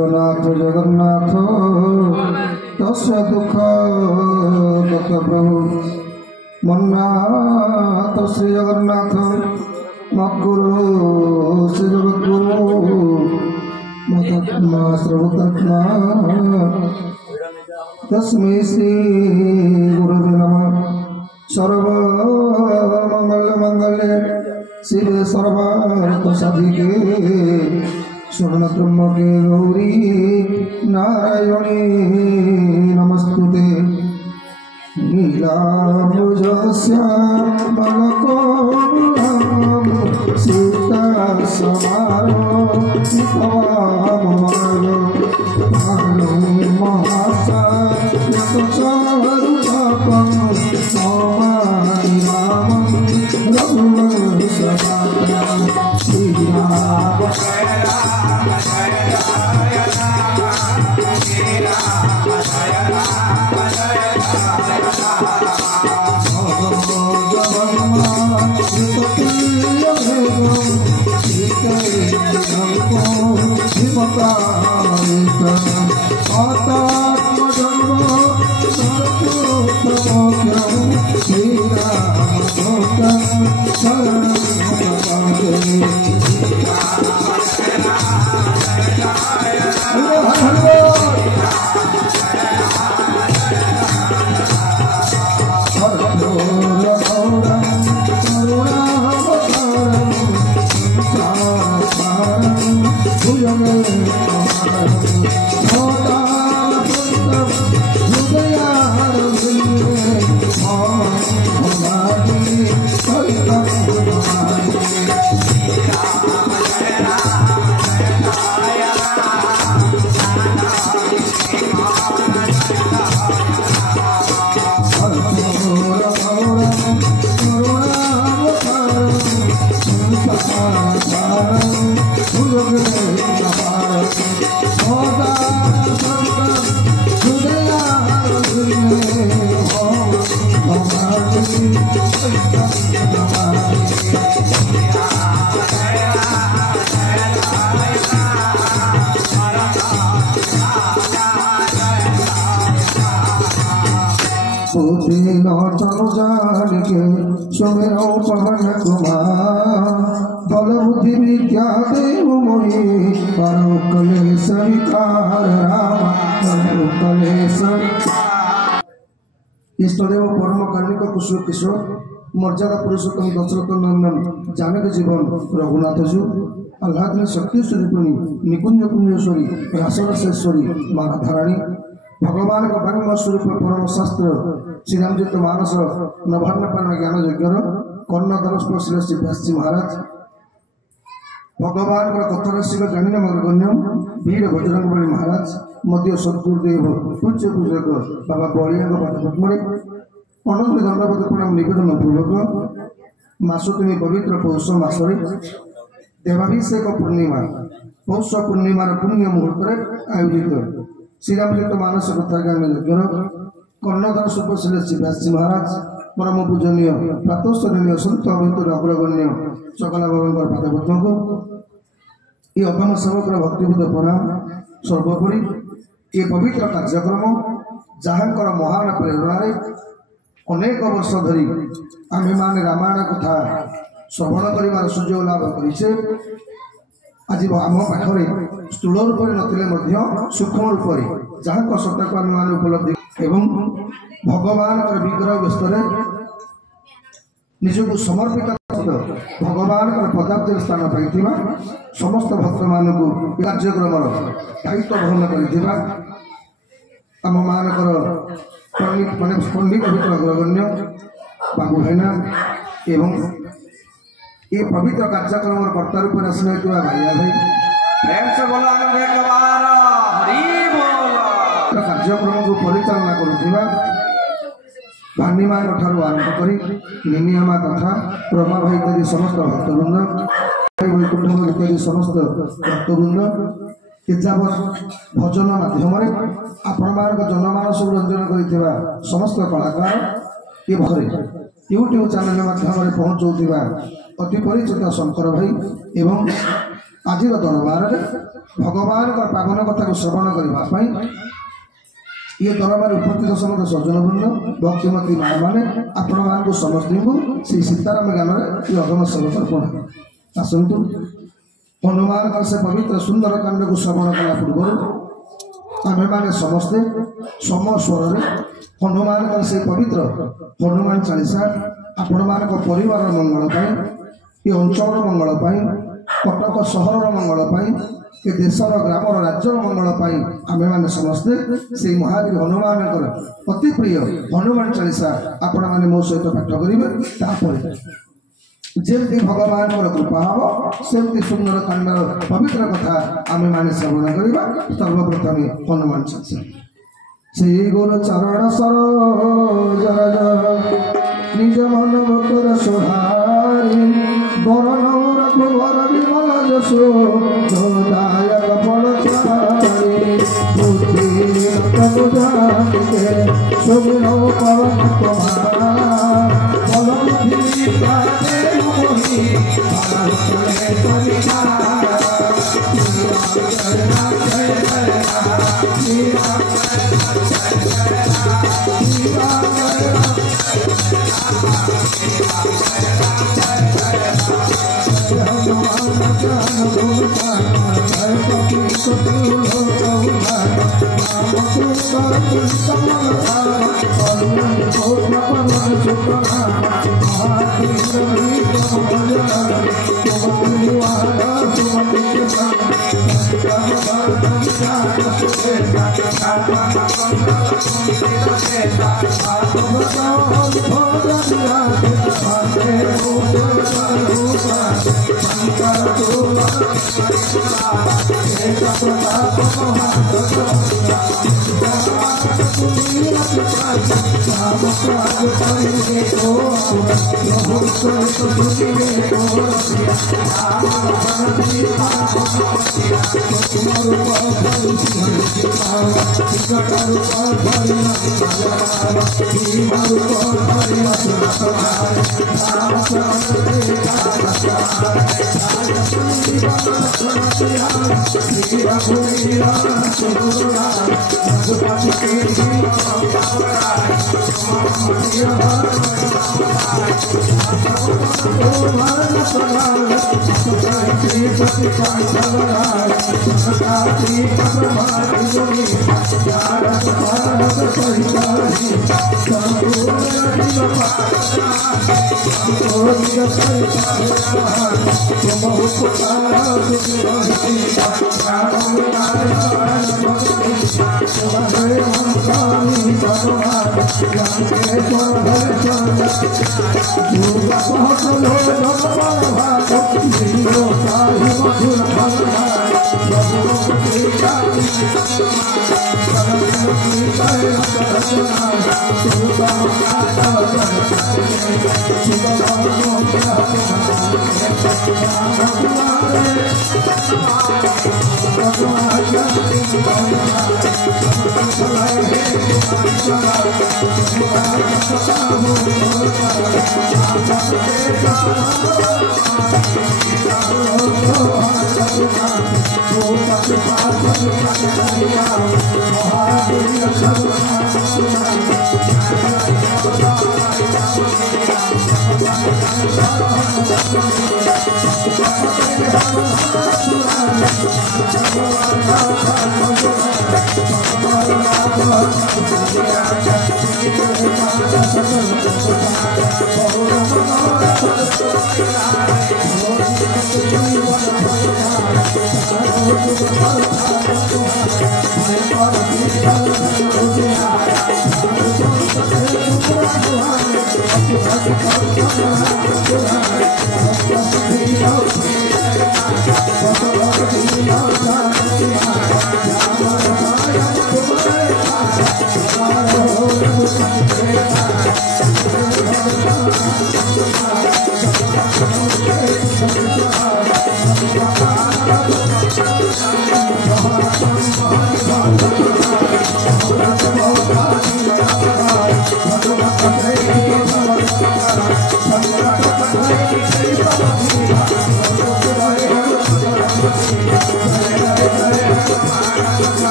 नाथ जगन्नाथ तस्य दुख दत्त प्रभु मन्नाथ श्री जगन्नाथ मद्गुरु श्री जगद्गुरु मतात्मा सर्वतात्मा तस्मै श्री गुरुवे नमः। सर्व मंगल मंगले शिवे सर्वार्थ साधिके स्वर्णत्रम्बके गौरी नारायणी नमस्तुते। नीलाम्बुजश्यामलकोमलं सीतासमारोपितवाममालं महासायकचारुतपं नमामि रामं रघुवंशनाथं श्रीराम सुमेरो पवन कुमार बल बुद्धि विद्या देव मोहि करो कलेश विकार राम करो कलेश। इष्टदेव परम कारुणिक कुशल किशोर मर्यादा पुरुषोत्तम दशरथ नंदन जानकी जीवन रघुनाथ जी आह्लादनी शक्ति स्वरूपिणी निकुंज कुंजेश्वरी रासरसेश्वरी माँ राधाराणी भगवान का वांग्मय स्वरूप परम शास्त्र श्रीरामचरित मानस नवान्न पारण ज्ञान यज्ञर कर्णधर श्री व्यासजी महाराज भगवान कथा रसिक ज्ञानी मग्रगण्य वीर बजरंग बली महाराज मध्य सद्गुरुदेव पूज्य पूजक बाबा बलिया पद्मे अनंत दंडवत प्रणाम निवेदन पूर्वक मासुतिनी पवित्र पौष मसरे देवाभिषेक पूर्णिमा पौष पूर्णिमार पुण्य मुहूर्त आयोजित श्रीरामचरित मानस कथा ज्ञान यज्ञर कर्णधर सुप्रसिद्ध श्री व्यासजी महाराज परम पूजनीय प्रातःस्तरणीय सन्त अभितर अग्रगण्य सकला बाबा पादपद्म को ये अगम सेवकर भक्तिबुद्ध प्रणाम। सर्वोपरि ये पवित्र कार्यक्रम जहाँकर महान प्रेरणा अनेक वर्ष धरी आमे माने रामायण कथा श्रवण कर सुजोग लाभ करें। आज आम पाखे स्थूल रूप नथिले सूक्ष्म रूप जहाँ सत्ता को आम उपलब्धि एवं भगवान विग्रह व्यस्त निजक समर्पित भगवान पदार्थ स्थान पाई समस्त भक्त मान कार्यक्रम दायित्व वहन कर पंडित भीतर अग्रगण्य बाबू भाईना एवं ये पवित्र कार्यक्रम कर्ता रूप आसने भाइया भाई कार्यक्रम को परिचालना करुवा भानिमा ठारू आरंभ करी निनियमा तथा रमा भाई इत्यादि समस्त भक्तवृंद वैकुंठ इत्यादि समस्त भक्तवृंद भजन माध्यम आपण मान जनमानस रंजन कर समस्त कलाकार ये भरे यूट्यूब चैनल माध्यम पहुँचौवा अति परिचित शंकर भाई एवं आज दरबार भगवान पावन कथा को श्रवण करने ये दरबार उपस्थित समस्त सज्जनवृंद भक्तिमती माँ मैंने आपण मान समस्त को श्री सीताराम गान में अगम सब अर्पण आसतु हनुमान का से पवित्र सुंदर कांड को श्रवण कला पूर्व आम मैंने समस्ते सम स्वर हनुमान का से पवित्र हनुमान चालीसा आपण मान परिवार मंगल ये अंचल मंगल कटक सहर मंगल ये देशर ग्राम राज्यर मंगल आम मैंने समस्ते से महावीर हनुमान अति प्रिय हनुमान चालीसा आपण मैंने मो सहित पाठ करेंगे जमती भगवान कृपा हम सेमती सुंदर कांडर पवित्र कथा आम मैंने श्रवण करवा सर्वप्रथम हनुमान चालीसा श्री गुरु चरण सरोज निज मन भक्तर सुहारी वरण रघुवर विमल जसो दायक फलचारी बुद्धि बुझाते सुमिरो पवन कुमार बल बुद्धि मोहि भारत परिवार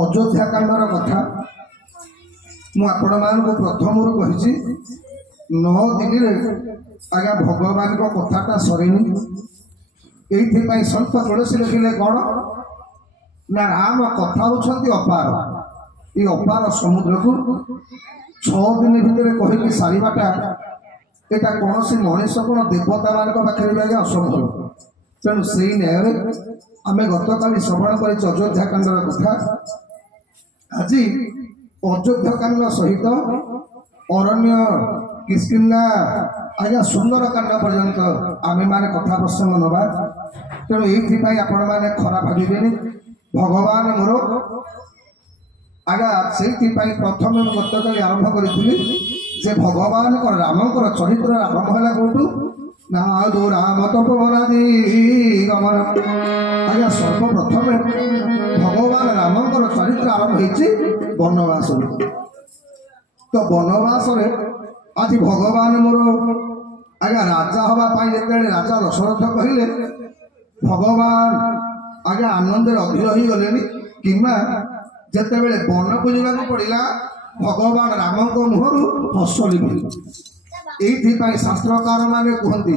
अयोध्या कांडर कथा मुझे प्रथम कही 9 दिन आज्ञा भगवान कथाटा सरेनी ये संत तुलसी लिखिले कौन ना राम कथा होती अपार ये अपार समुद्र को 6 दिन भितर कहीकि साराटा यहाँ कौन सी मनीष कौन देवता मान पाखे भी असंभव तेणु से न्याय आम गत काली श्रवण कर अयोध्या कांडर कथा आज अयोध्या कांड सहित अरण्य किष्किंधा आज्ञा सुंदर कांड पर्यंत आमे माने कथा प्रसंग नवा तेणु ये आपण मैंने खराब भावे भगवान मोर आज्ञा से प्रथम गत काली आरंभ करी जे भगवान रामकर चरित्र आरंभ है कौटू ना दो राम तपोवनादि गमन आज्ञा सर्वप्रथम भगवान रामकर चरित्र आरंभ हो वनवास तो वनवास आज भगवान मोर आज्ञा राजा हवापाई जो राजा दशरथ कहले भगवान आज्ञा आनंद अधीर हो गले कि जिते बड़े वन को जावाक पड़ा भगवान राम मुहर हस लिखी शास्त्रकार माने कहते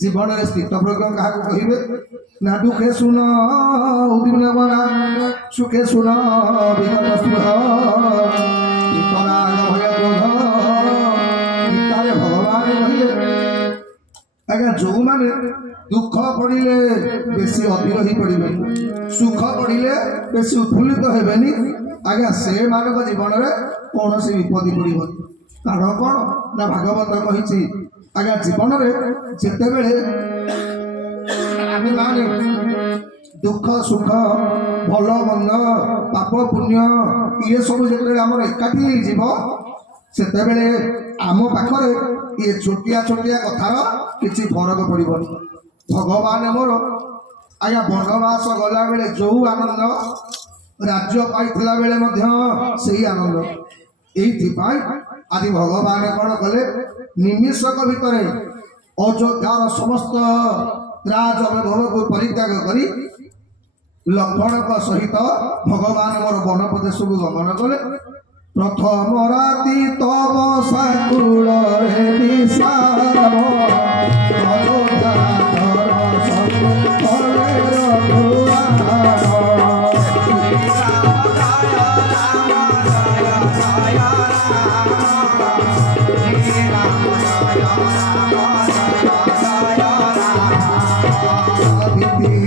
जीवन में स्थित प्रज्ञ क्या कहे ना दुखे सुन उद्दीपना सुखे सुन विगत भय भगवान कहे आज्ञा जो मैंने दुख पड़े बेसी अधीर ही पड़े सुख पड़े बेसी उत्फुल्लित हेबेनी आज्ञा से मानक जीवन में कौन सी विपत्ति पड़ो कारण कौन ना भागवत कही आज्ञा जीवन में जिते बड़े आमे माने दुख सुख भल मंद पाप पुण्य ये सब जो आम एकाठी जीव से आम पाखरे ये छोटिया छोटिया कथार किसी फरक पड़ो भगवान मोर आज्ञा वनवास गला बेले जो आनंद राज्य पाइला बेले से आनंद ये आज भगवान कौन कले निमिषक भितर अयोध्यार समस्त राज वैभव को परित्याग करी लक्ष्मण सहित भगवान मोर वन प्रदेश को गमन कले प्रथम राति तब साकुल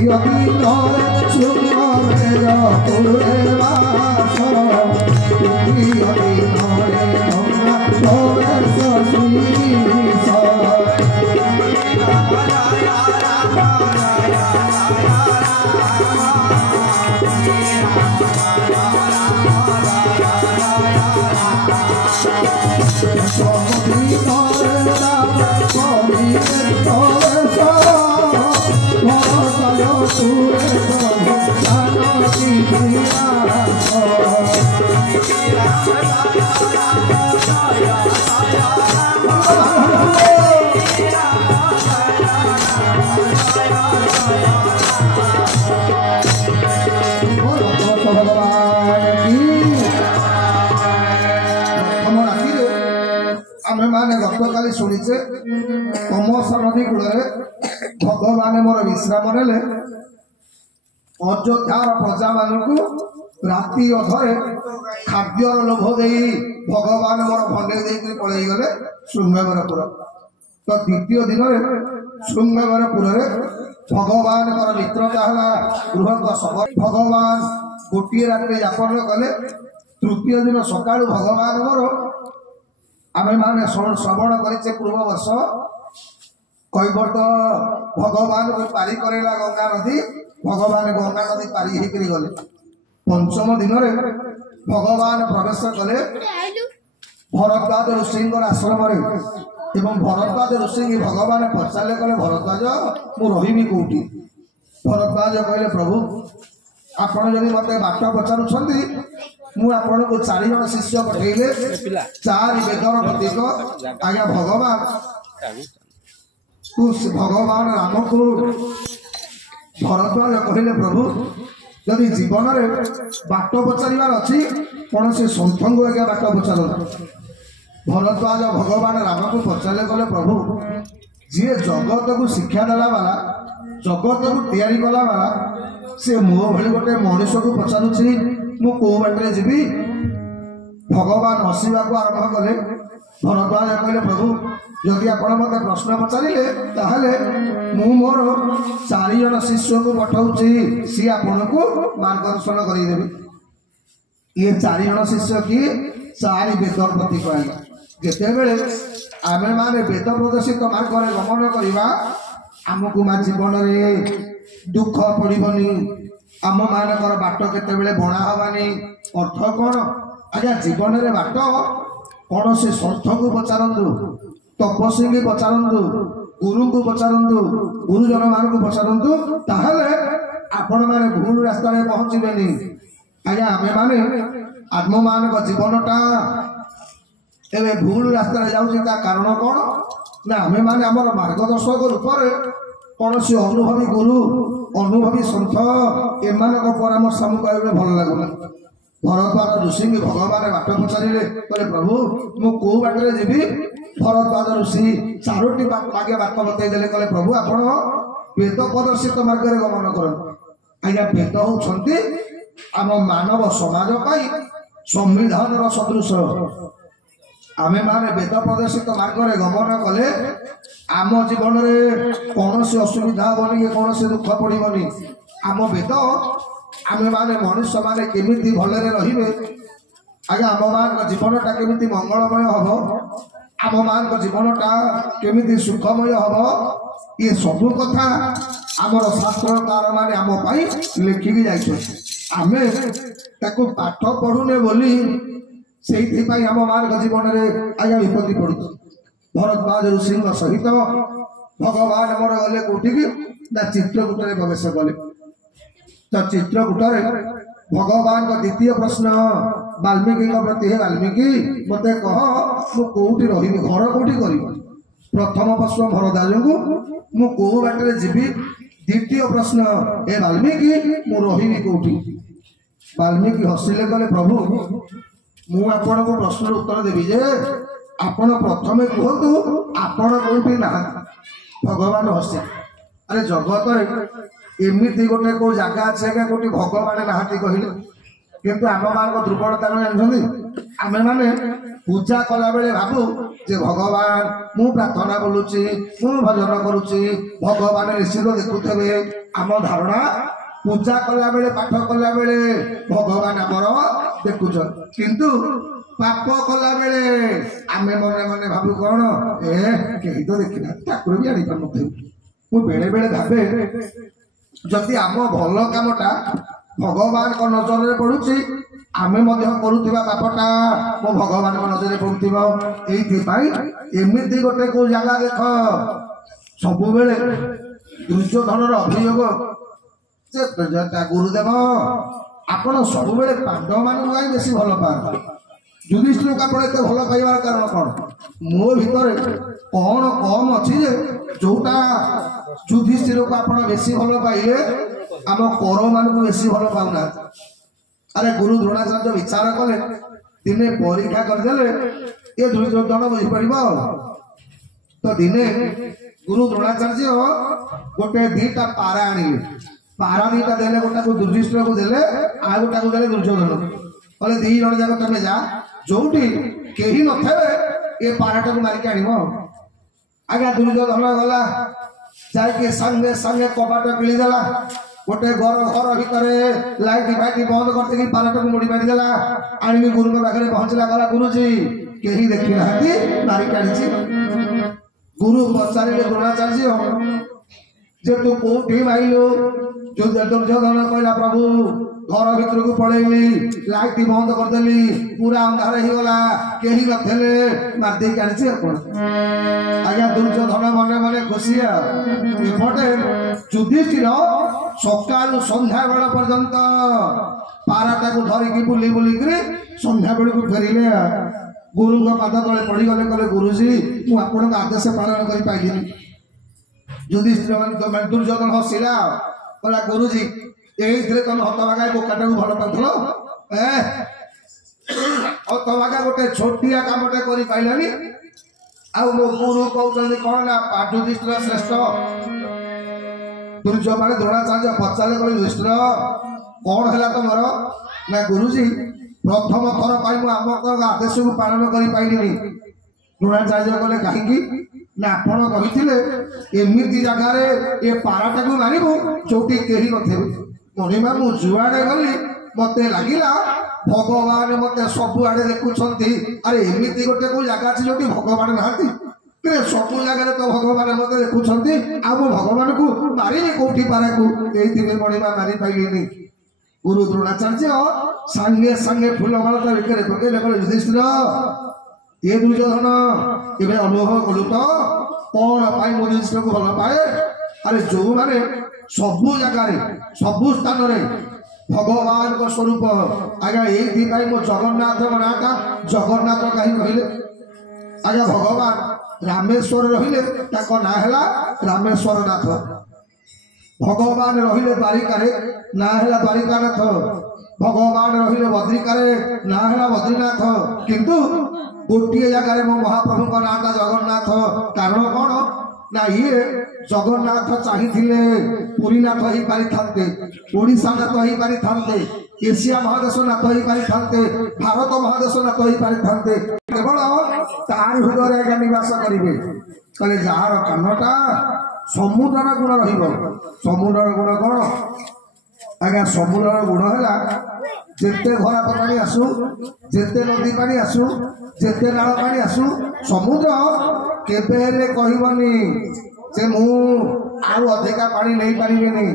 Yeah. ଯେ ତମସ ନଦୀ କୂଳରେ ଭଗବାନ ମୋର ବିଶ୍ରାମ ନେଲେ ଅଯୋଧ୍ୟାର ପ୍ରଜାମାନଙ୍କୁ ରାତି ଅଧରେ ଖାଦ୍ୟର ଲୋଭ ଦେଇ ଭଗବାନ ମୋର ଭଣ୍ଡେଇ ଦେଇକି ପଳେଇଗଲେ ଶୃଙ୍ଗବେରପୁର। ତ ଦ୍ୱିତୀୟ ଦିନରେ ଶୃଙ୍ଗବେରପୁରରେ ଭଗବାନଙ୍କର ମିତ୍ରତା ହେଲା ବୃହତ ସଭା। ଭଗବାନ ଗୋଟିଏ ରାତିରେ ଯାପନ କଲେ। ତୃତୀୟ ଦିନ ସକାଳୁ ଭଗବାନ ମୋର ଆମେମାନେ ଶ୍ରବଣ କରିଛେ ପୂର୍ବ ବର୍ଷ କୈବର୍ତ୍ତ ଭଗବାନ ପାରି କରେଇଲା ଗଙ୍ଗା ନଦୀ। ଭଗବାନ ଗଙ୍ଗା ନଦୀ ପାରି ହେଇକରି ଗଲେ। ପଞ୍ଚମ ଦିନରେ ଭଗବାନ ପ୍ରବେଶ କଲେ ଭରଦ୍ୱାଜ ଋଷିଙ୍କର ଆଶ୍ରମରେ ଏବଂ ଭରଦ୍ୱାଜ ଋଷିଙ୍କୁ ଭଗବାନ ପଚାରିଲେ କଲେ ଭରଦ୍ୱାଜ ମୁଁ ରହିବି କୋଉଠି? ଭରଦ୍ୱାଜ କହିଲେ ପ୍ରଭୁ ଆପଣ ଯଦି ମତେ ବାଟ ପଚାରୁଛନ୍ତି ମୁଁ ଆପଣଙ୍କୁ 4 ଜଣ ଶିଷ୍ୟ ପଠେଇଲେ 4 ବେଦର ପ୍ରତୀକ ଆଜ୍ଞା ଭଗବାନ ରାମକୁ ଭରଦ୍ୱାଜ କହିଲେ ପ୍ରଭୁ ଯଦି ଜୀବନରେ ବାଟ ପଚାରିବାର ଅଛି କୌଣସି ସନ୍ଥଙ୍କୁ ଆଜ୍ଞା ବାଟ ପଚାରନ୍ତୁ। ଭରଦ୍ୱାଜ ଭଗବାନ ରାମକୁ ପଚାରିଲେ କଲେ ପ୍ରଭୁ ଯିଏ ଜଗତକୁ ଶିକ୍ଷା ଦେଲା ବାଲା ଜଗତକୁ ତିଆରି କଲା ବାଲା ସେ ମୋ ଭଳି ଗୋଟେ ମଣିଷକୁ ପଚାରୁଛି ମୁଁ କୋଉ ବାଟରେ ଯିବି? ଭଗବାନ ହସିବାକୁ ଆରମ୍ଭ କଲେ। ଭରଦ୍ୱାଜ କହିଲେ ପ୍ରଭୁ ଯଦି ଆପଣ ମତେ ପ୍ରଶ୍ନ ପଚାରିଲେ ତାହେଲେ ମୁଁ ମୋର 4 ଜଣ ଶିଷ୍ୟଙ୍କୁ ପଠାଉଛି ସିଏ ଆପଣଙ୍କୁ ମାର୍ଗଦର୍ଶନ କରିଦେବେ। ଇଏ 4 ଜଣ ଶିଷ୍ୟ କିଏ? 4 ବେଦର ପ୍ରତୀକ ଆଜ୍ଞା। ଯେତେବେଳେ ଆମେମାନେ ବେଦ ପ୍ରଦର୍ଶିତ ମାର୍ଗରେ ଗମନ କରିବା ଆମକୁ ମା ଜୀବନରେ ଦୁଃଖ ପଡ଼ିବନି। ଆମମାନଙ୍କର ବାଟ କେତେବେଳେ ବଣା ହବାନି। ଅର୍ଥ କ'ଣ ଆଜ୍ଞା? ଜୀବନରେ ବାଟ କୌଣସି ସନ୍ଥକୁ ପଚାରନ୍ତୁ, ତପସ୍ୱୀଙ୍କୁ ପଚାରନ୍ତୁ, ଗୁରୁଙ୍କୁ ପଚାରନ୍ତୁ, ଗୁରୁଜନ ମାନଙ୍କୁ ପଚାରନ୍ତୁ, ତାହେଲେ ଆପଣମାନେ ଭୁଲ ରାସ୍ତାରେ ପହଞ୍ଚିବେନି। ଆଜ୍ଞା ଆମେମାନେ ଆମମାନଙ୍କ ଜୀବନଟା ଏବେ ଭୁଲ ରାସ୍ତାରେ ଯାଉଛି। ତା କାରଣ କ'ଣ ନା ଆମେମାନେ ଆମର ମାର୍ଗଦର୍ଶକ ରୂପରେ କୌଣସି ଅନୁଭବୀ ଗୁରୁ ଅନୁଭବୀ ସନ୍ଥ ଏମାନଙ୍କ ପରାମର୍ଶ ଆମକୁ ଏବେ ଭଲ ଲାଗୁନି। ଭରଦ୍ୱାଜ ଋଷିଙ୍କୁ ଭଗବାନ ବାଟ ପଚାରିଲେ କହିଲେ ପ୍ରଭୁ ମୁଁ କୋଉ ବାଟରେ ଯିବି? ଭରଦ୍ୱାଜ ଋଷି 4ଟି ଆଜ୍ଞା ବାଟ ବତେଇ ଦେଲେ। କହିଲେ ପ୍ରଭୁ ଆପଣ ବେଦ ପ୍ରଦର୍ଶିତ ମାର୍ଗରେ ଗମନ କରନ୍ତୁ। ଆଜ୍ଞା ବେଦ ହଉଛନ୍ତି ଆମ ମାନବ ସମାଜ ପାଇଁ ସମ୍ବିଧାନର ସଦୃଶ। ଆମେମାନେ ବେଦ ପ୍ରଦର୍ଶିତ ମାର୍ଗରେ ଗମନ କଲେ ଆମ ଜୀବନରେ କୌଣସି ଅସୁବିଧା ହବନି କି କୌଣସି ଦୁଃଖ ପଡ଼ିବନି। ଆମ ବେଦ ଆମେମାନେ ମଣିଷ ମାନେ କେମିତି ଭଲରେ ରହିବେ ଆଜ୍ଞା ଆମମାନଙ୍କ ଜୀବନଟା କେମିତି ମଙ୍ଗଳମୟ ହବ ଆମମାନଙ୍କ ଜୀବନଟା କେମିତି ସୁଖମୟ ହବ ଏ ସବୁ କଥା ଆମର ଶାସ୍ତ୍ରକାର ମାନେ ଆମ ପାଇଁ ଲେଖିକି ଯାଇଛନ୍ତି। ଆମେ ତାକୁ ପାଠ ପଢୁନେ ବୋଲି ସେଇଥିପାଇଁ ଆମମାନଙ୍କ ଜୀବନରେ ଆଜ୍ଞା ବିପତ୍ତି ପଡୁଛି। ଭରଦ୍ୱାଜ ଋଷିଙ୍କ ସହିତ ଭଗବାନ ମୋର ଗଲେ କୋଉଠିକି ନା ଚିତ୍ରକୂଟରେ ପ୍ରବେଶ କଲେ। ତ ଚିତ୍ରକୂଟରେ ଭଗବାନଙ୍କ ଦ୍ୱିତୀୟ ପ୍ରଶ୍ନ ବାଲ୍ମୀକିଙ୍କ ପ୍ରତି ହେ ବାଲ୍ମୀକି ମତେ କହ ମୁଁ କୋଉଠି ରହିବି ଘର କୋଉଠି କରିବି? ପ୍ରଥମ ପ୍ରଶ୍ନ ଭରଦ୍ୱାଜଙ୍କୁ ମୁଁ କୋଉ ବାଟରେ ଯିବି? ଦ୍ୱିତୀୟ ପ୍ରଶ୍ନ ଏ ବାଲ୍ମୀକି ମୁଁ ରହିବି କୋଉଠି? ବାଲ୍ମୀକି ହସିଲେ କହିଲେ ପ୍ରଭୁ ମୁଁ ଆପଣଙ୍କୁ ପ୍ରଶ୍ନର ଉତ୍ତର ଦେବି ଯେ ଆପଣ ପ୍ରଥମେ କୁହନ୍ତୁ ଆପଣ କୋଉଠି ନାହାନ୍ତି। ଭଗବାନ ହସିଲେ ଆରେ ଜଗତରେ ଏମିତି ଗୋଟେ କୋଉ ଜାଗା ଅଛି ଆଜ୍ଞା କୋଉଠି ଭଗବାନ ନାହାନ୍ତି କହିଲେ? କିନ୍ତୁ ଆମମାନଙ୍କ ଦୁର୍ବଳତା କଣ ଜାଣିଛନ୍ତି? ଆମେମାନେ ପୂଜା କଲାବେଳେ ଭାବୁ ଯେ ଭଗବାନ ମୁଁ ପ୍ରାର୍ଥନା ବୋଲୁଛି ମୁଁ ଭଜନ କରୁଛି ଭଗବାନ ନିଶ୍ଚିତ ଦେଖୁଥିବେ। ଆମ ଧାରଣା ପୂଜା କଲାବେଳେ ପାଠ କଲାବେଳେ ଭଗବାନ ଆମର ଦେଖୁଛନ୍ତି କିନ୍ତୁ ପାପ କଲାବେଳେ ଆମେ ମନେ ମନେ ଭାବୁ କଣ କେହି ତ ଦେଖିନାହାନ୍ତି ଠାକୁର ବି ଜାଣିପାରୁନଥିବେ। ମୁଁ ବେଳେ ବେଳେ ଭାବେ ଯଦି ଆମ ଭଲ କାମଟା ଭଗବାନଙ୍କ ନଜରରେ ପଡୁଛି ଆମେ ମଧ୍ୟ କରୁଥିବା ପାପଟା ମୋ ଭଗବାନଙ୍କ ନଜରରେ ପଡୁଥିବ। ଏଇଥିପାଇଁ ଏମିତି ଗୋଟେ କୋଉ ଜାଗା ଦେଖ ସବୁବେଳେ ଦୁର୍ଯ୍ୟୋଧନର ଅଭିଯୋଗ ଯେ ଗୁରୁଦେବ ଆପଣ ସବୁବେଳେ ପାଣ୍ଡବ ମାନଙ୍କୁ କାହିଁ ବେଶୀ ଭଲ ପାଆନ୍ତି? ଯୁଧିଷ୍ଠିରକୁ ଆପଣ ଏତେ ଭଲ ପାଇବାର କାରଣ କ'ଣ? ମୋ ଭିତରେ କ'ଣ କମ ଅଛି ଯେ ଯୋଉଟା ଯୁଧିଷ୍ଠିରକୁ ଆପଣ ବେଶୀ ଭଲ ପାଇଲେ ଆମ କୌରବମାନଙ୍କୁ ବେଶୀ ଭଲ ପାଉନାହାନ୍ତି? ଆରେ ଗୁରୁ ଦ୍ରୋଣାଚାର୍ଯ୍ୟ ବିଚାର କଲେ ଦିନେ ପରୀକ୍ଷା କରିଦେଲେ ଏ ଦୁର୍ଯ୍ୟୋଧନ ବୁଝିପାରିବ तो दिने गुरु द्रोणाचार्य गोटे दीटा पारा आनिले पारा दीटा देले गोटा को दुर्धिष्ठिर को देले आ गोटा को देले दुर्योधन बोले दी जण जाक तमे जा जोठी केही नथेबे ए पाराटा को मारिके आनिबो आगे दुर्योधन गला जाके संगे संगे कबाट किली देला गोटे घर भितर लाइट फाइट बंद करते पाराटा को मुड़ी मारी देला आनिबी गुरु के पाखरे पहुंचला गला गुरुजी केही देखि नाहती मारिके आनिछि गुरु पचारे द्रोणाचार्य जे तू कोठी माइलो जो दुर्योधन कहला प्रभु घर भीतर को पड़ेली लाइट बंद करदेली पूरा अंधार हो गला केही नथेले मार दे काढिछि आपण आज्ञा दुर्योधन मने मने खुशी एपटे युधिष्ठिर सकाल संध्या बेला पर्यंत पाराटा को धरिकी बुली बुली करी संध्या बेला को फेरिले गुरु का पाद तले पड़ी गले कहले गुरुजी मु आपन आदेश पालन करि पाइलिनी युधिष्ठिर दुर्योधन हसिला कहला गुरुजी एइथरे तम हतवागा बोकाटा को भल पाथलो हतवागा गोटे छोटिया कामटे करि पाइलानी आ मो गुरु कहउछन कोन ना युधिष्ठिर श्रेष्ठ दुर्योधन द्रोणाचार्य पचारे कहले युधिष्ठिर कोन हला तमरो ना गुरुजी प्रथम थर पाई मु आपन आदेश को पालन करि पाइलिनी द्रोणाचार्य कहले काहेकि ना आपण कहिथिले एमिति जगह रे ए पाराटा को मारिबो चोटी केही नथेबे महिमा मु जुआडे गली मते लागिला भगवान मते सब आडे देखुछंती अरे एमिति गोटे को जगह अछि जोटी भगवान नाहंती के सब जगह रे तो भगवान मते देखुछंती आ मु भगवान को मारिनी कोठी पारा को एइथिबे महिमा मारि पाइलिनी गुरु द्रोणाचार्य संगे संगे फूल माला विकरे पकेले कहले युधिष्ठिर ये दुर्योधन एबे अनुभव कलु तो कौन पाई मो युधिष्ठिर को भल पाए अरे जो माने सबु जगह रे सबु स्थान रे भगवान को स्वरूप आज्ञा एथि पाई मो जगन्नाथ नाटा जगन्नाथ कहीं कहले आज्ञा भगवान रामेश्वर रहिले ताको ना हला रामेश्वर नाथ भगवान रहिले द्वारिका रे ना हला द्वारिकानाथ भगवान रहिले बद्रिका रे ना हला बद्रीनाथ किंतु गोटे जगह मो महाप्रभु का नाटा जगन्नाथ कारण कौन ना ये जगन्नाथ चाहिए पुरीनाथ ही पारि थांते ओडिशा नाथ ही पारि थांते एशिया महादेश नाथ ही पारि थांते भारत महादेश नाथ ही पारि थांते केवल तार हृदय आज्ञा निवास करेंगे कहले जार कानटा समुद्र गुण रहिबो समुद्र गुण कौन आज्ञा समुद्र गुण है जेते खराब पानी आसु जेते नदी पानी आसु जेते नाल पानी आसु समुद्र केबेले कहबनी जे मु आउ अधिका पानी नहीं पारिबेनी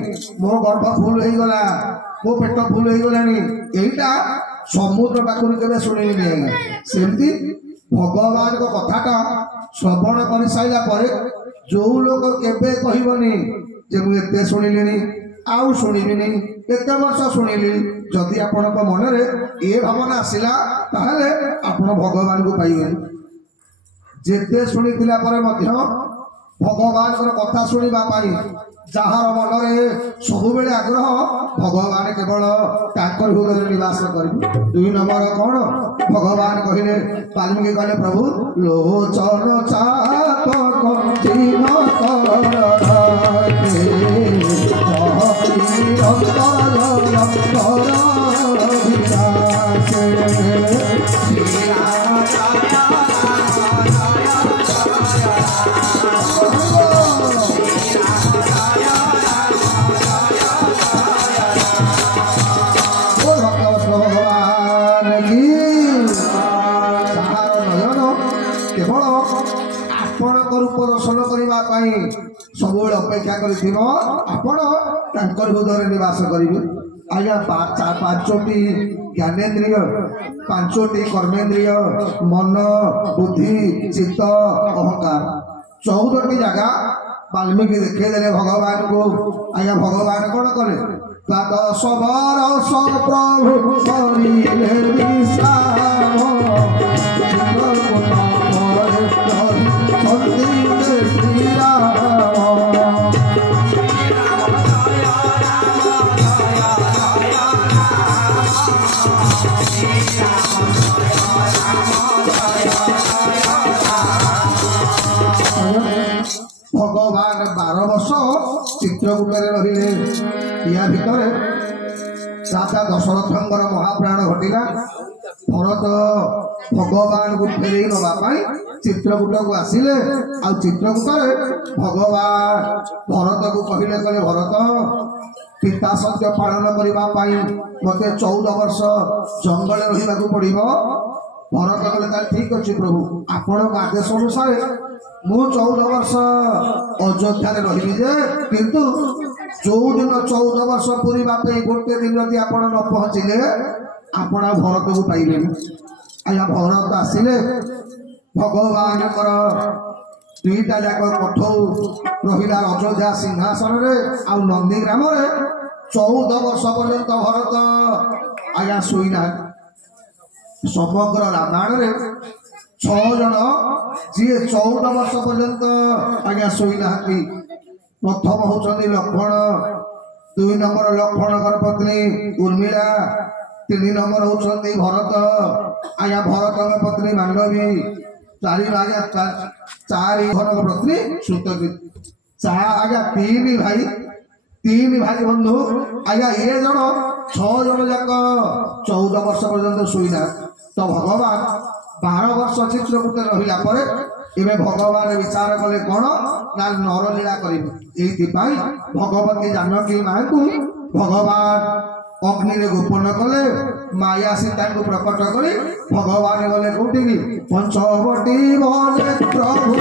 मो गर्भ फुल हो गला मो पेट फुल हो गलानी एटा समुद्र पाखरु केबे सुनिनी सेमती भगवान को कथाटा श्रवण कर साइला परे जो लोग केबे कहबनी जे मु एते सुनिलिनी आउ शुणिबिनी एत वर्ष शुणिली जदि आपण मन में ये भावना आसला ताहले आपण भगवान को पाइबे जेते शुणी भगवान कथा शुणा जार मन में सब बेले आग्रह भगवान केवल ताकर हृदय निवास कर दुई नंबर कौन भगवान कहले वाल्मीकि कहले प्रभु लोचन चाप सब अपेक्षा कर हृदय निवास करेंगे आज्ञा पांचटी ज्ञानेन्द्रिय पांचटी कर्मेन्द्रिय मन बुद्धि चित्त अहंकार 14टी जगह वाल्मीकि देखेदेले भगवान को आज्ञा भगवान कौन कले द्वादश बरस प्रभु ଚିତ୍ରକୂଟରେ ରହିଲେ। ୟା ଭିତରେ ରାଜା ଦଶରଥଙ୍କର ମହାପ୍ରାଣ ଘଟିଲା। ଭରତ ଭଗବାନଙ୍କୁ ଫେରେଇ ନେବା ପାଇଁ ଚିତ୍ରକୂଟକୁ ଆସିଲେ। ଆଉ ଚିତ୍ରକୂଟରେ ଭଗବାନ ଭରତକୁ କହିଲେ, କହିଲେ ଭରତ, ପିତା ସତ୍ୟ ପାଳନ କରିବା ପାଇଁ ମତେ 14 ବର୍ଷ ଜଙ୍ଗଲରେ ରହିବାକୁ ପଡିବ। ଭରତ କହିଲେ ତାହେଲେ ଠିକ ଅଛି ପ୍ରଭୁ, ଆପଣଙ୍କ ଆଦେଶ ଅନୁସାରେ ମୁଁ 14 ବର୍ଷ ଅଯୋଧ୍ୟାରେ ରହିବି ଯେ, କିନ୍ତୁ ଯୋଉଦିନ 14 ବର୍ଷ ପୁରିବା ପାଇଁ ଗୋଟେ ଦିନ ଯଦି ଆପଣ ନ ପହଞ୍ଚିଲେ ଆପଣ ଭରତକୁ ପାଇବେନି। ଆଜ୍ଞା ଭରତ ଆସିଲେ। ଭଗବାନଙ୍କର ଦୁଇଟା ଯାକ କଠଉ ରହିଲା ଅଯୋଧ୍ୟା ସିଂହାସନରେ ଆଉ ନନ୍ଦୀ ଗ୍ରାମରେ। 14 ବର୍ଷ ପର୍ଯ୍ୟନ୍ତ ଭରତ ଆଜ୍ଞା ଶୋଇନାହାନ୍ତି। ସମଗ୍ର ରାମାୟଣରେ 6 ଜଣ ଯିଏ 14 ବର୍ଷ ପର୍ଯ୍ୟନ୍ତ ଆଜ୍ଞା ଶୋଇନାହାନ୍ତି। ପ୍ରଥମ ହଉଛନ୍ତି ଲକ୍ଷ୍ମଣ, 2 ନମ୍ବର ଲକ୍ଷ୍ମଣଙ୍କର ପତ୍ନୀ ଉର୍ମିଳା, 3 ନମ୍ବର ହଉଛନ୍ତି ଭରତ, ଆଜ୍ଞା ଭରତଙ୍କ ପତ୍ନୀ ମାଣ୍ଡବୀ, 4 ଘରଙ୍କ ପତ୍ନୀ ସୁତକୀ। ଆଜ୍ଞା 3 ଭାଇ ବନ୍ଧୁ। ଆଜ୍ଞା ଏ ଜଣ 6 ଜଣ ଯାକ 14 ବର୍ଷ ପର୍ଯ୍ୟନ୍ତ ଶୋଇନାହାନ୍ତି। ତ ଭଗବାନ 12 ବର୍ଷ ଚିତ୍ରକୂଟରେ ରହିଲା ପରେ ଏବେ ଭଗବାନ ବିଚାର କଲେ କଣ ନା ନରଲୀଳା କରିବେ। ଏଇଥିପାଇଁ ଭଗବତୀ ଜାନକୀ ମାଙ୍କୁ ଭଗବାନ ଅଗ୍ନିରେ ଗୋପନ କଲେ। ମାୟା ସୀତାଙ୍କୁ ପ୍ରକଟ କରି ଭଗବାନ ଗଲେ କୋଉଠିକି? ପଞ୍ଚବଟୀ ବନେ ପ୍ରଭୁ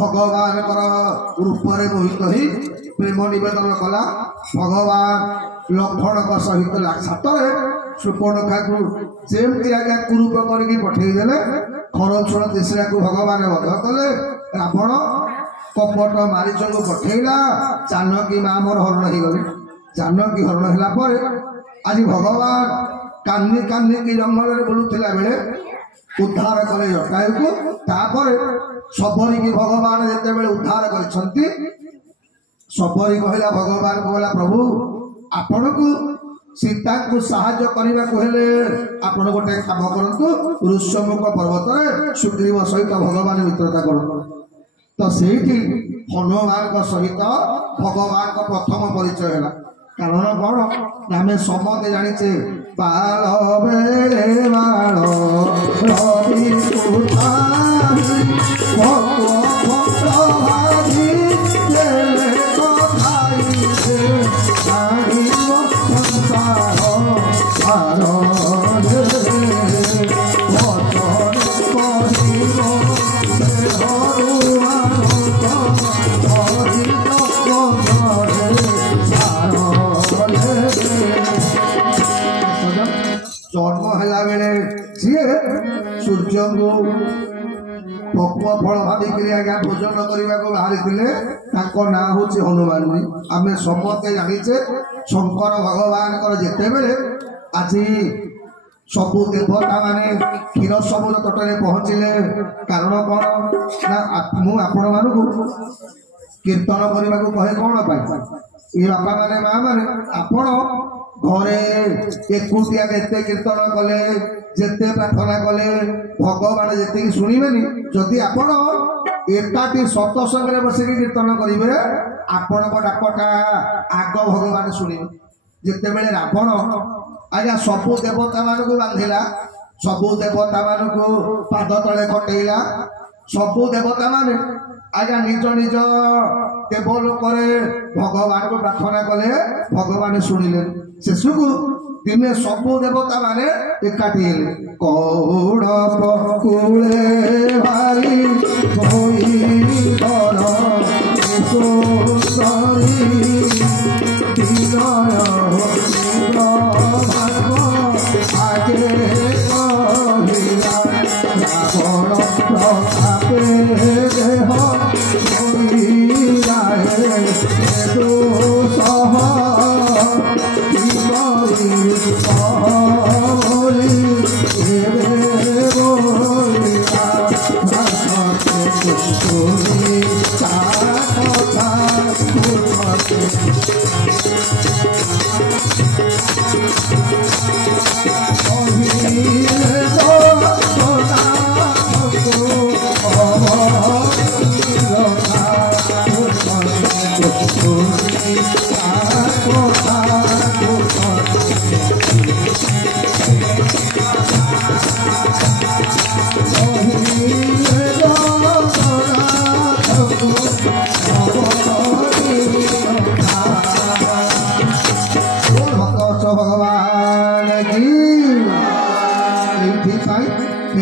ଭଗବାନଙ୍କର ରୂପରେ ମୋହିତ ହୋଇ ପ୍ରେମ ନିବେଦନ କଲା। ଭଗବାନ ଲକ୍ଷ୍ମଣଙ୍କ ସହିତ ସାତରେ ସୁପର୍ଣ୍ଣଖାକୁ ଯେମିତି ଆଜ୍ଞା କୁରୂପ କରିକି ପଠେଇଦେଲେ। ଖରଛୁଳ ତିସରାକୁ ଭଗବାନ ବଧ କଲେ। ରାବଣ କପଟ ମାରିଚଙ୍କୁ ପଠେଇଲା। ଜାନକୀ ମା ମୋର ହରଣ ହେଇଗଲେ। ଜାନକୀ ହରଣ ହେଲା ପରେ ଆଜି ଭଗବାନ କାନ୍ଦିକି ଜଙ୍ଗଲରେ ବୁଲୁଥିଲା ବେଳେ ଉଦ୍ଧାର କଲେ ଜଟାୟୁକୁ। ତାପରେ ଶବରୀକି ଭଗବାନ ଯେତେବେଳେ ଉଦ୍ଧାର କରିଛନ୍ତି, ଶବରୀ କହିଲା ଭଗବାନଙ୍କୁ, କହିଲା ପ୍ରଭୁ ଆପଣଙ୍କୁ ସୀତାଙ୍କୁ ସାହାଯ୍ୟ କରିବାକୁ ହେଲେ ଆପଣ ଗୋଟେ କାମ କରନ୍ତୁ, ଋଷ୍ୟମୁଖ ପର୍ବତରେ ସୁଗ୍ରୀବ ସହିତ ଭଗବାନ ମିତ୍ରତା କରନ୍ତୁ। ତ ସେଇଠି ହନୁମାନଙ୍କ ସହିତ ଭଗବାନଙ୍କ ପ୍ରଥମ ପରିଚୟ ହେଲା। କାରଣ କଣ ନା ଆମେ ସମସ୍ତେ ଜାଣିଛେ ବାଳ ବେଳେ ବାଳ ରବି ଜନ୍ମ ହେଲା ବେଳେ ସିଏ ସୂର୍ଯ୍ୟଙ୍କୁ ପକ୍ୱ ଫଳ ଭାବିକିରି ଆଜ୍ଞା ଭୋଜନ କରିବାକୁ ବାହାରିଥିଲେ। ତାଙ୍କ ନାଁ ହଉଛି ହନୁମାନ। ଆମେ ସମସ୍ତେ ଜାଣିଛେ ଶଙ୍କର ଭଗବାନଙ୍କର ଯେତେବେଳେ ଆଜି ସବୁ ଦେବତା ମାନେ କ୍ଷୀର ସମୁଦ୍ର ତଟରେ ପହଞ୍ଚିଲେ, କାରଣ କଣ ନା ମୁଁ ଆପଣ ମାନଙ୍କୁ କୀର୍ତ୍ତନ କରିବାକୁ କହେ କଣ ପାଇଁ? ଏ ବାପା ମାନେ ମା ମାନେ ଆପଣ ଘରେ ଏକୁଟିଆ ଯେତେ କୀର୍ତ୍ତନ କଲେ, ଯେତେ ପ୍ରାର୍ଥନା କଲେ ଭଗବାନ ଯେତିକି ଶୁଣିବେନି। ଯଦି ଆପଣ ଏକାଠି ସତସଙ୍ଗରେ ବସିକି କୀର୍ତ୍ତନ କରିବେ ଆପଣଙ୍କ ଡାକଟା ଆଗ ଭଗବାନ ଶୁଣିବେ। ଯେତେବେଳେ ରାବଣ ଆଜ୍ଞା ସବୁ ଦେବତା ମାନଙ୍କୁ ବାନ୍ଧିଲା, ସବୁ ଦେବତା ମାନଙ୍କୁ ପାଦ ତଳେ ଖଟେଇଲା, ସବୁ ଦେବତା ମାନେ ଆଜ୍ଞା ନିଜ ନିଜ ଦେବ ଲୋକରେ ଭଗବାନଙ୍କୁ ପ୍ରାର୍ଥନା କଲେ, ଭଗବାନ ଶୁଣିଲେ। ଶେଷକୁ ଦିନେ ସବୁ ଦେବତା ମାନେ ଏକାଠି ହେଲେ। କୌଣ ପକୁଳେ ଭାରି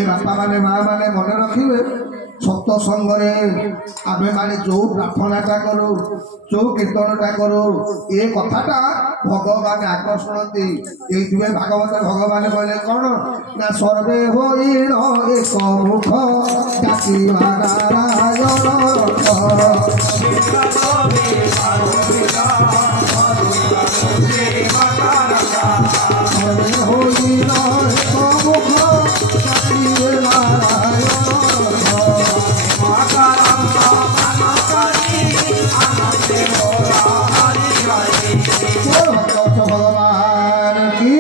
बापा माने माँ माने मन रखिए सत्संगे आमे माने जो प्रार्थनाटा करूँ जो कीर्तनटा करूँ ये कथाटा भगवान आग शुणती ये भागवत भगवान कहले कौन ना सर्वे होइल एक मुख डाकिबा नारायण सर्वे होइल एक मुख डाकिबा भगवान की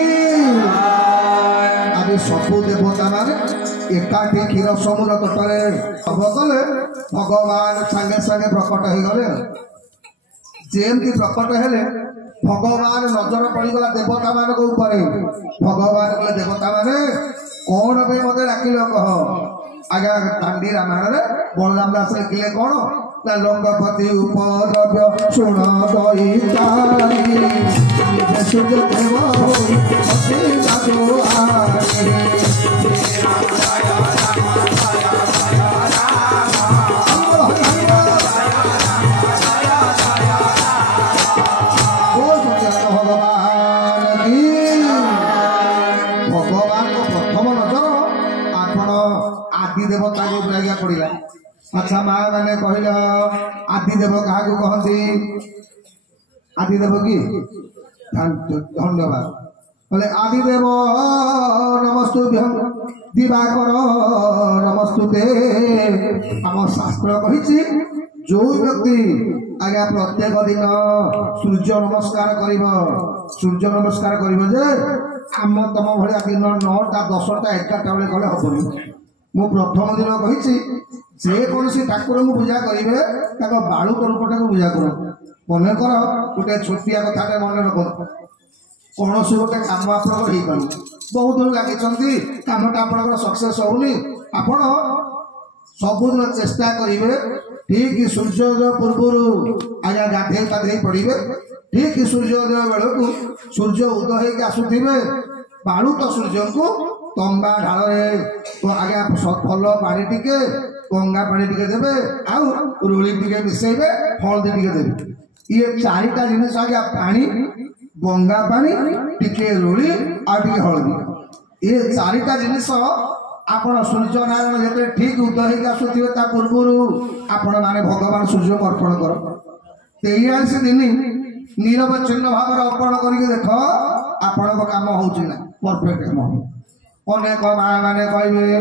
आदि सबू देवता माने एकाठी क्षीर समुद्र तटरे अवतले भगवान सांगे सांगे प्रकट हो गले जेमती प्रकट हेले भगवान नजर पड़गला देवता मान भगवान कहले देवता माने कौन पे मत डाकिल कह आज्ञा दांडी रामायण बलराम दास लिखिले कौन ना लंगपति उपद्रव्य शुण सूर्य देव देवता को बुलाइया पड़ा अच्छा माँ मैंने कहल आदिदेव क्या कहती आदिदेव कि धन्यवाद बोले आदिदेव नमस्तुभ्यं दिवाकर नमस्तुते आम शास्त्र कही जो व्यक्ति आज्ञा प्रत्येक दिन सूर्य नमस्कार कर आम तुम भाया दिन 9टा 10टा 11टा बेले कले हेनी मु प्रथम दिन कही जेकोसी ठाकुर को पूजा करेंगे बालू रूपटा को पूजा कर मन कर गोटे छोटिया कथा मन रख कौन गोटे कम आप बहुत लगे कमटा आप सक्सेस होनी आपण सबुदिन चेष्टा करेंगे ठीक सूर्योदय पूर्व आज्ञा गाधे गाधे पड़े ठीक सूर्योदय बेलू सूर्य उदय होकर आसुवे बालू तो सूर्य को तंबा ढाल आज्ञा फल पानी टिके गंगा पानी टिके देवे आउ रोली टिके मिसेबे हलदी टिके देवे ये चारिटा जिनिस आज्ञा पानी गंगा पानी टिके रोली आउ टिके हलदी ये चारिटा जिनिस आपण सूर्य नारायण जो ठीक उदय होकर आसुवे ता पूर्व आपण माने भगवान सूर्य को अर्पण कर 23 दिन निरवच्छिन्न भाव अर्पण करके देख आपण काम हो परफेक्ट काम हो अनेक माँ मैंने कहे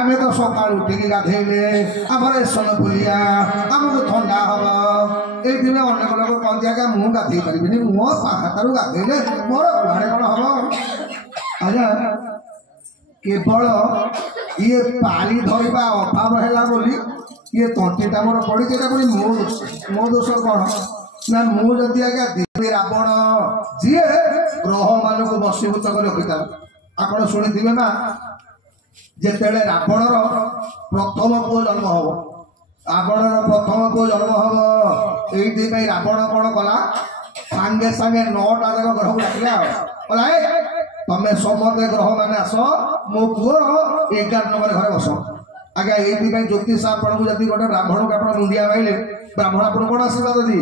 आम तो सका उठिक गाधेले आम एसन पुलिया आमको थंडा हम ये अनेक लोग कहते आज्ञा मुझे गाधे पारि मो हाथ गाधेले मोर कुआड़े कौन हम आज्ञा केवल ये पाली धरवा अभाव है बोली ये तंटीटा मोर पड़ी मो दोष कौन ना मुझे आज्ञा देवी रावण जी ग्रह मान को बसीभूत कर रखिता आपण शुणी ना जिते रावणर प्रथम पुओ जन्म हम रावणर प्रथम पुओ जन्म हम ये रावण कौन कला सांगे सांगे 9टा जाक ग्रह को डाकिला तमें समस्ते ग्रह मैंने आस मो पुओर 11 नंबर घरे बस आज्ञा ये ज्योतिष आपन को जब गोटे ब्राह्मण को आप मुंडिया माइले ब्राह्मण आपन कौन आशीर्वाद दी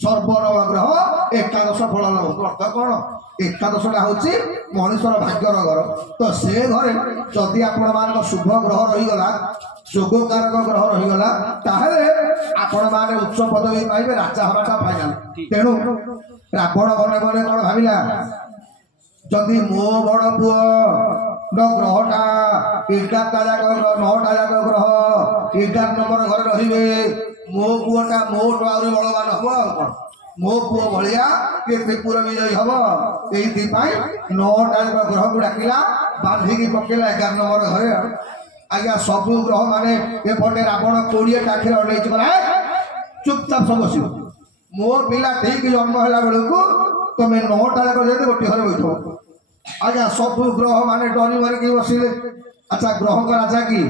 ସର୍ବନବ ଗ୍ରହ ଏକାଦଶ ଫଳ ଲଭ। ଅର୍ଥ କଣ? ଏକାଦଶଟା ହଉଛି ମଣିଷର ଭାଗ୍ୟର ଘର। ତ ସେ ଘରେ ଯଦି ଆପଣ ମାନଙ୍କ ଶୁଭ ଗ୍ରହ ରହିଗଲା, ଯୋଗକାରକ ଗ୍ରହ ରହିଗଲା, ତାହେଲେ ଆପଣ ମାନେ ଉଚ୍ଚ ପଦବୀ ପାଇବେ, ରାଜା ହବାଟା ଫାଇନାଲ। ତେଣୁ ରାବଣ ମନେ ମନେ କଣ ଭାବିଲା, ଯଦି ମୋ ବଡ ପୁଅ ଗ୍ରହଟା 11ଟା ଯାକ 9ଟା ଯାକ ଗ୍ରହ 11 ନମ୍ବର ଘରେ ରହିବେ, ମୋ ପୁଅଟା ମୋଠୁ ଆହୁରି ବଳବାନ ହବ। ଆଉ କଣ, ମୋ ପୁଅ ଭଳିଆ ତ୍ରିପୁର ବିଜୟୀ ହବ। ଏଇଥିପାଇଁ 9ଟା ଯାକ ଗ୍ରହକୁ ଡାକିଲା, ବାନ୍ଧିକି ପକେଇଲା 11 ନମ୍ବର ଘରେ। ଆଜ୍ଞା ସବୁ ଗ୍ରହ ମାନେ ଏପଟେ ରାବଣ 20ଟା ଆଖିରେ ଅନେଇଛି, କହିଲା ଚୁପଚାପ ସବୁ ବସିବ, ମୋ ପିଲା ଠିକ ଜନ୍ମ ହେଲା ବେଳକୁ ତମେ 9ଟା ଯାକ ଯଦି ଗୋଟିଏ ଘରେ ବସିବ। ଆଜ୍ଞା ସବୁ ଗ୍ରହ ମାନେ ଡରି ମରିକି ବସିଲେ। ଆଚ୍ଛା ଗ୍ରହଙ୍କ ରାଜା କି?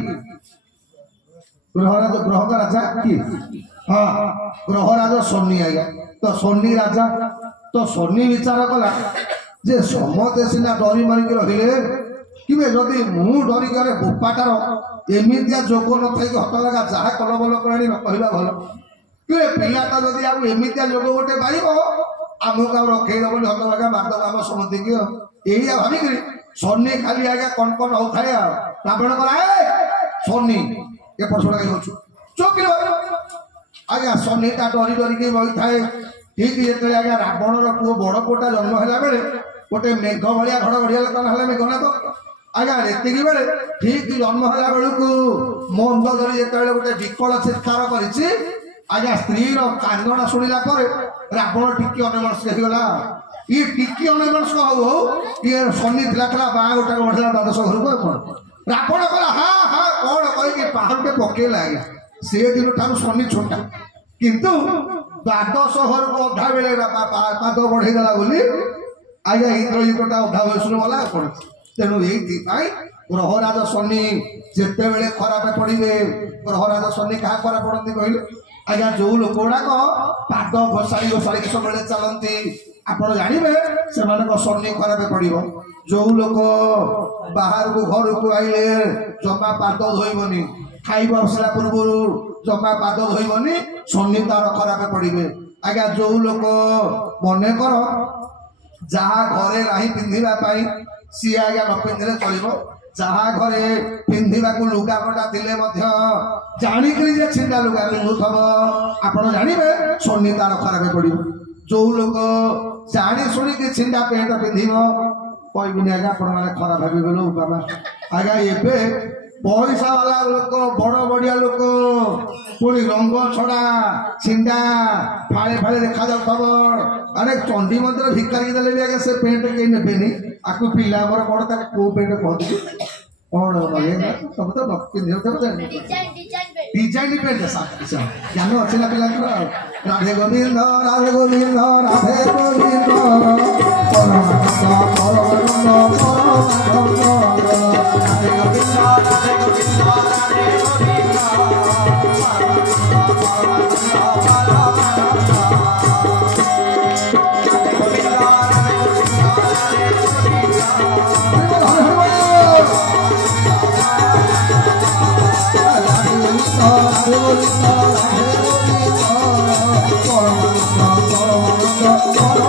ଗ୍ରହଙ୍କ ରାଜା କି? ହଁ ଗ୍ରହରାଜ ଶନି। ଆଜ୍ଞା ତ ଶନି ରାଜା। ତ ଶନି ବିଚାର କଲା ଯେ ସମସ୍ତେ ସିନା ଡରି ମରିକି ରହିଲେ, କିବେ ଯଦି ମୁଁ ଡରିକି ବୋପାଟାର ଏମିତିଆ ଯୋଗ ନଥାଇକି ହତଲଗା ଯାହା କଲବଲ କଲାଣି ନ କହିବା ଭଲ। କିବେ ପିଲାଟା ଯଦି ଆଉ ଏମିତିଆ ଯୋଗ ଗୋଟେ ପାଇବ, ଆମକୁ ଆଉ ରଖେଇଦବନି, ହତଲଗା ମାରିଦବ ଆମ ସମସ୍ତିକି। ଏଇଆ ଭାବିକିରି ଶନି ଖାଲି ଆଜ୍ଞା କଣ କଣ ହଉଥାଏ। ଆଉ ରାବଣ କଲା ଶନି ଏପଟ ସେପଟ କାଇଁ ହଉଛୁ, ଚୁପ୍ ଆଜ୍ଞା ଶନିଟା ଡରି ଡରିକି ବହିଥାଏ। ଠିକ ଯେତେବେଳେ ଆଜ୍ଞା ରାବଣର ପୁଅ ବଡ ପୁଅଟା ଜନ୍ମ ହେଲା ବେଳେ ଗୋଟେ ମେଘ ଭଳିଆ ଘଡଘଡି ହେଲା, ତ ହେଲେ ମେଘ ନା ତ ଆଜ୍ଞା ଏତିକି ବେଳେ ଠିକ ଜନ୍ମ ହେଲା ବେଳକୁ ମନ୍ଦ ଧରି ଯେତେବେଳେ ଗୋଟେ ବିକଳ ଚିତ୍କାର କରିଛି, ଆଜ୍ଞା ସ୍ତ୍ରୀର କାନ୍ଦଣା ଶୁଣିଲା ପରେ ରାବଣ ଟିକେ ଅନ୍ୟମନସ୍କ ହେଇଗଲା। ଇଏ ଟିକେ ଅନ୍ୟମନସ୍କ ହଉ ହଉ ଇଏ ଶନି ଥିଲା ବାଁ ଗୋଟାକ ବଢିଲା ଦ୍ୱାଦଶ ଘରକୁ। ଆଉ କଣ ରାବଣ କଲା ହଁ ହଁ କଣ କହିକି ପାହାଡ଼ଟେ ପକେଇଲା। ଆଜ୍ଞା ସେ ଦିନ ଠାରୁ ଶନି ଛୋଟା, କିନ୍ତୁ ଦ୍ୱାଦଶ ଘରକୁ ଅଧା ବେଳେ ପାଦ ବଢେଇଦେଲା ବୋଲି ଆଜ୍ଞା ଇନ୍ଦ୍ରଜିତଟା ଅଧା ବୟସରୁ ଗଲା। ଆଉ କଣ, ତେଣୁ ଏଇଥିପାଇଁ ଗ୍ରହରାଜ ଶନି ଯେତେବେଳେ ଖରାପ ପଡିବେ, ଗ୍ରହରାଜ ଶନି କାହା ଖରାପ ପଡନ୍ତି କହିଲେ? ଆଜ୍ଞା ଯୋଉ ଲୋକ ଗୁଡାକ ପାଦ ଘୋଷାଡ଼ି ଘୋଷାଡ଼ିକି ସବୁବେଳେ ଚାଲନ୍ତି, ଆପଣ ଜାଣିବେ ସେମାନଙ୍କ ଶନି ଖରାପ ପଡିବ। ଯୋଉ ଲୋକ ବାହାରକୁ ଘରକୁ ଆଇଲେ ଜମା ପାଦ ଧୋଇବନି, ଖାଇବା ବସିଲା ପୂର୍ବରୁ ଜମା ପାଦ ଧୋଇବନି, ଶନି ତାର ଖରାପ ପଡିବେ। ଆଜ୍ଞା ଯୋଉ ଲୋକ ମନେକର ଯାହା ଘରେ ନାହିଁ ପିନ୍ଧିବା ପାଇଁ, ସିଏ ଆଜ୍ଞା ନ ପିନ୍ଧିଲେ ଚଳିବ। ଯାହା ଘରେ ପିନ୍ଧିବାକୁ ଲୁଗାପଟା ଥିଲେ ମଧ୍ୟ ଜାଣିକିରି ଯେ ଛିଣ୍ଡା ଲୁଗା ପିନ୍ଧୁଥିବ, ଆପଣ ଜାଣିବେ ଶନି ତାର ଖରାପ ପଡିବ। ଯୋଉ ଲୋକ ଜାଣି ଶୁଣିକି ଛିଣ୍ଡା ପେଣ୍ଟ ପିନ୍ଧିବ, କହିବିନି ଆଜ୍ଞା ଆପଣ ମାନେ ଖରାପ ଭାବିବେ ଲୋ ବାବା। ଆଜ୍ଞା ଏବେ ପଇସା ବାଲା ଲୋକ, ବଡ ବଡିଆ ଲୋକ, ପୁଣି ରଙ୍ଗ ଛଡା ଛିଣ୍ଡା ଫାଳେ ଫାଳେ ଦେଖାଯାଉଥିବ। ଆରେ ଚଣ୍ଡୀ ମନ୍ଦିର ଭିକାରୀ ଦେଲେ ବି ଆଜ୍ଞା ସେ ପେଣ୍ଟ କେହି ନେବେନି। ଆକୁ ପିଲା ଆମର କଣ ତାକୁ କୋଉ ପେଣ୍ଟ କହନ୍ତି କଣ ତମେ ତ ପିନ୍ଧିବ ଡିଜାଇନ ପେଣ୍ଟ। ଜ୍ଞାନ ଅଛି ନା ପିଲାଙ୍କର। ରାଧେ ଗୋବିନ୍ଦ ରାଧେ ଗୋବିନ୍ଦ ରାଧେ ଗୋବିନ୍ଦ ପରମାନନ୍ଦ ପରମାନନ୍ଦ ପରମାନନ୍ଦ ରାଧେ ଗୋବିନ୍ଦ ରାଧେ ଗୋବିନ୍ଦ ରାଧେ ଗୋବିନ୍ଦ Oh